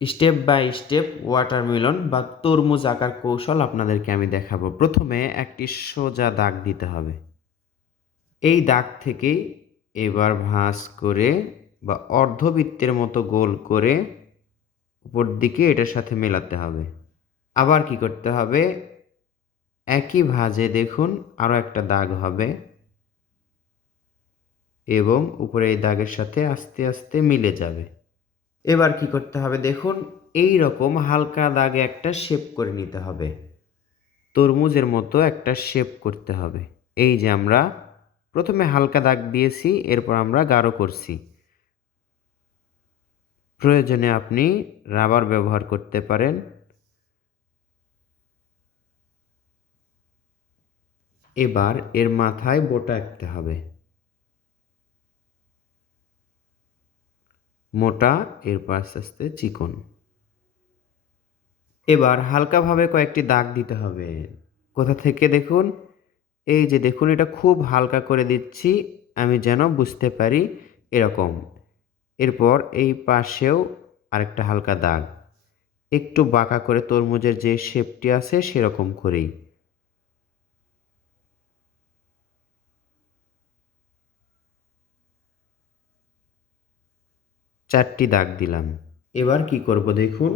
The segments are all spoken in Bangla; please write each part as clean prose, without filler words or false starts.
স্টেপ বাই স্টেপ ওয়াটারমেলন বা তরমুজ আঁকার কৌশল আপনাদেরকে আমি দেখাবো। প্রথমে একটি সোজা দাগ দিতে হবে। এই দাগ থেকেই এবার ভাঁজ করে বা অর্ধবৃত্তের মতো গোল করে উপর দিকে এটার সাথে মেলাতে হবে। আবার কি করতে হবে, একই ভাঁজে দেখুন আরও একটা দাগ হবে এবং উপরে এই দাগের সাথে আস্তে আস্তে মিলে যাবে। এবার কি করতে হবে দেখুন, এই রকম হালকা দাগে একটা শেপ করে নিতে হবে, তরমুজের মতো একটা শেপ করতে হবে। এই যে আমরা প্রথমে হালকা দাগ দিয়েছি, এরপর আমরা গাঢ় করছি। প্রয়োজনে আপনি রাবার ব্যবহার করতে পারেন। এবার এর মাথায় বোটা আঁকতে হবে, মোটা, এরপর আস্তে আস্তে চিকন। এবার হালকাভাবে কয়েকটি দাগ দিতে হবে। কোথা থেকে দেখুন, এই যে দেখুন, এটা খুব হালকা করে দিচ্ছি আমি যেন বুঝতে পারি এরকম। এরপর এই পাশেও আরেকটা হালকা দাগ, একটু বাঁকা করে তরমুজের যে শেপটি আছে সেরকম করেই। চারটি দাগ দিলাম। এবার কি করব দেখুন,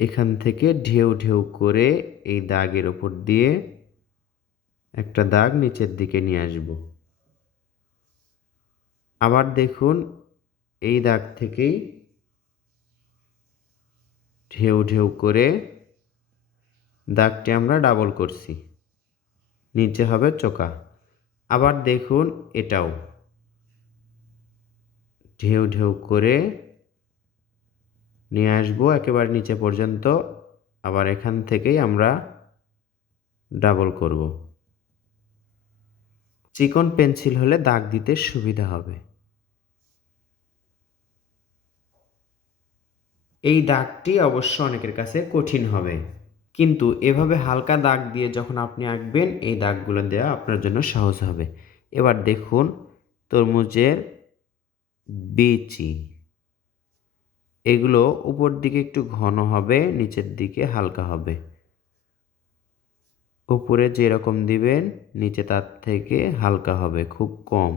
এখান থেকে ঢেউ ঢেউ করে এই দাগের ওপর দিয়ে একটা দাগ নিচের দিকে নিয়ে আসব। আবার দেখুন, এই দাগ থেকেই ঢেউ ঢেউ করে দাগটি আমরা ডাবল করছি, নিচে হবে চোকা। আবার দেখুন, এটাও ঢেউ ঢেউ করে নিয়ে আসবো একেবারে নিচে পর্যন্ত। আবার এখান থেকেই আমরা ডাবল করব। চিকন পেন্সিল হলে দাগ দিতে সুবিধা হবে। এই দাগটি অবশ্য অনেকের কাছে কঠিন হবে, কিন্তু এভাবে হালকা দাগ দিয়ে যখন আপনি আঁকবেন এই দাগগুলো দেওয়া আপনার জন্য সহজ হবে। এবার দেখুন, তরমুজের বিচি এগুলো উপর দিকে একটু ঘন হবে, নিচের দিকে হালকা হবে। উপরে যেরকম দিবেন নিচে তার থেকে হালকা হবে, খুব কম।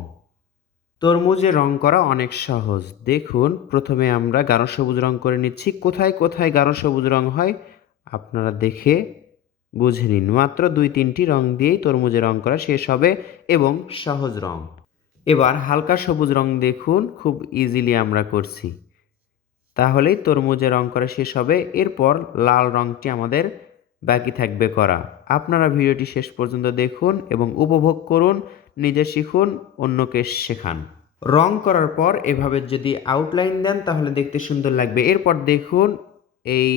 তরমুজে রং করা অনেক সহজ। দেখুন, প্রথমে আমরা গাঢ় সবুজ রং করে নিচ্ছি। কোথায় কোথায় গাঢ় সবুজ রং হয় আপনারা দেখে বুঝে নিন। মাত্র 2-3টি রং দিয়েই তরমুজে রং করা শেষ হবে এবং সহজ রং। এবার হালকা সবুজ রং দেখুন, খুব ইজিলি আমরা করছি। তাহলেই তরমুজে রং করা শেষ হবে। এরপর লাল রংটি আমাদের বাকি থাকবে করা। আপনারা ভিডিওটি শেষ পর্যন্ত দেখুন এবং উপভোগ করুন, নিজে শিখুন, অন্যকে শেখান। রং করার পর এভাবে যদি আউটলাইন দেন তাহলে দেখতে সুন্দর লাগবে। এরপর দেখুন, এই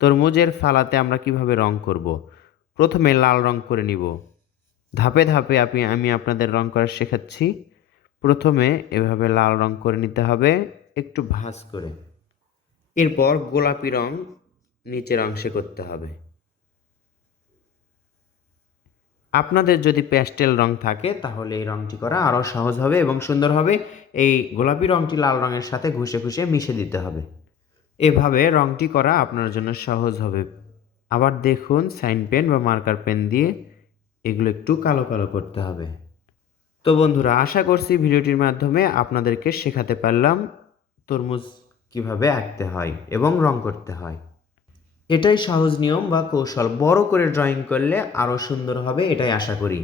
তরমুজের ফালাতে আমরা কিভাবে রং করব। প্রথমে লাল রং করে নিব। ধাপে ধাপে আমি আপনাদের রং করা শেখাচ্ছি। প্রথমে এভাবে লাল রং করে নিতে হবে একটু ভাঁজ করে। এরপর গোলাপি রং নিচের অংশে করতে হবে। আপনাদের যদি প্যাস্টেল রং থাকে তাহলে এই রংটি করা আরও সহজ হবে এবং সুন্দর হবে। এই গোলাপি রংটি লাল রঙের সাথে ঘষে ঘষে মিশে দিতে হবে। এভাবে রংটি করা আপনার জন্য সহজ হবে। আবার দেখুন, সাইন পেন বা মার্কার পেন দিয়ে এগুলো একটু কালো কালো করতে হবে। তো বন্ধুরা, আশা করছি ভিডিওটির মাধ্যমে আপনাদেরকে শেখাতে পারলাম তরমুজ কিভাবে আঁকতে হয় এবং রং করতে হয়। এটাই সহজ নিয়ম বা কৌশল। বড় করে ড্রয়িং করলে আরও সুন্দর হবে, এটাই আশা করি।